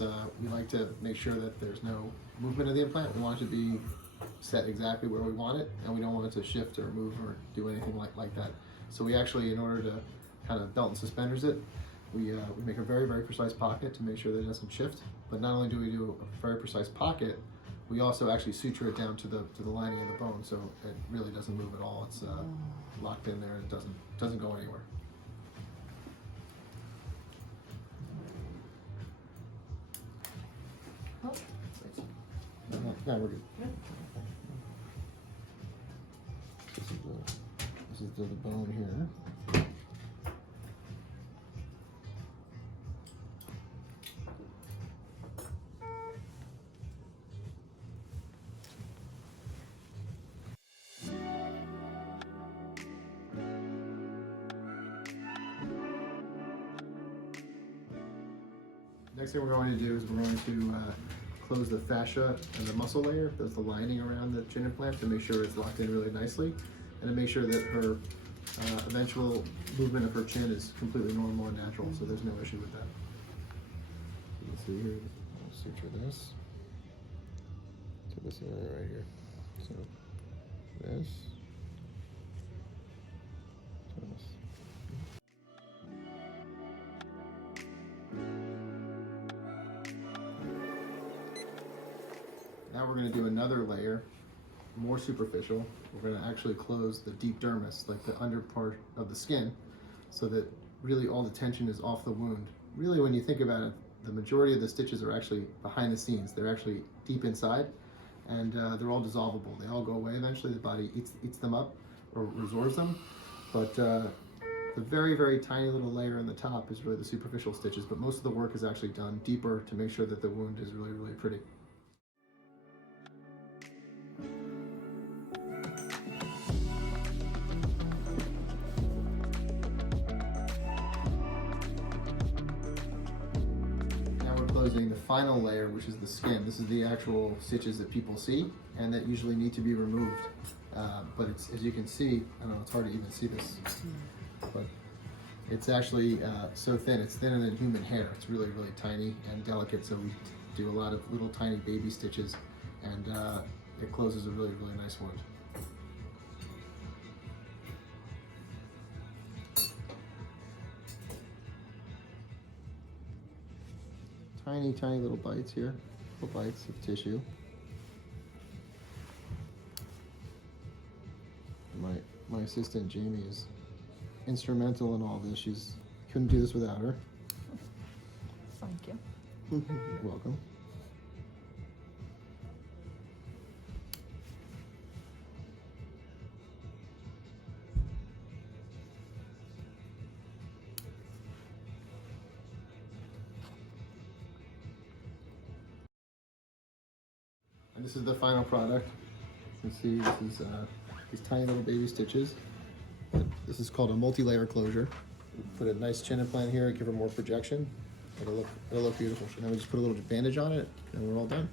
we like to make sure that there's no movement of the implant. We want it to be set exactly where we want it, and we don't want it to shift or move or do anything like that. So we actually, in order to kind of belt and suspenders it, we make a very, very precise pocket to make sure that it doesn't shift. But not only do we do a very precise pocket, we also actually suture it down to the lining of the bone, so it really doesn't move at all. It's locked in there and it doesn't go anywhere. Oh. Yeah, we're good. Yep. This is the bone here. Next thing we're going to do is we're going to close the fascia and the muscle layer. That's the lining around the chin implant, to make sure it's locked in really nicely, and to make sure that her eventual movement of her chin is completely normal and natural, so there's no issue with that. You can see here, I'll suture this to this area right here. So this. Now we're going to do another layer, more superficial. We're going to actually close the deep dermis, like the under part of the skin, so that really all the tension is off the wound. Really, when you think about it, the majority of the stitches are actually behind the scenes. They're actually deep inside, and they're all dissolvable. They all go away eventually. The body eats them up or resorbs them. But the very, very tiny little layer on the top is really the superficial stitches, but most of the work is actually done deeper to make sure that the wound is really, really pretty. Closing the final layer, which is the skin. This is the actual stitches that people see and that usually need to be removed. But it's, as you can see, I don't know, it's hard to even see this, but it's actually so thin. It's thinner than human hair. It's really, really tiny and delicate, so we do a lot of little tiny baby stitches, and it closes a really, really nice wound. Tiny, tiny little bites here, little bites of tissue. My assistant Jamie is instrumental in all this. She's couldn't do this without her. Thank you. You're welcome. And this is the final product. You can see this is these tiny little baby stitches. This is called a multi-layer closure. Put a nice chin implant here, give her more projection. It'll look beautiful. And then we just put a little bandage on it, and we're all done.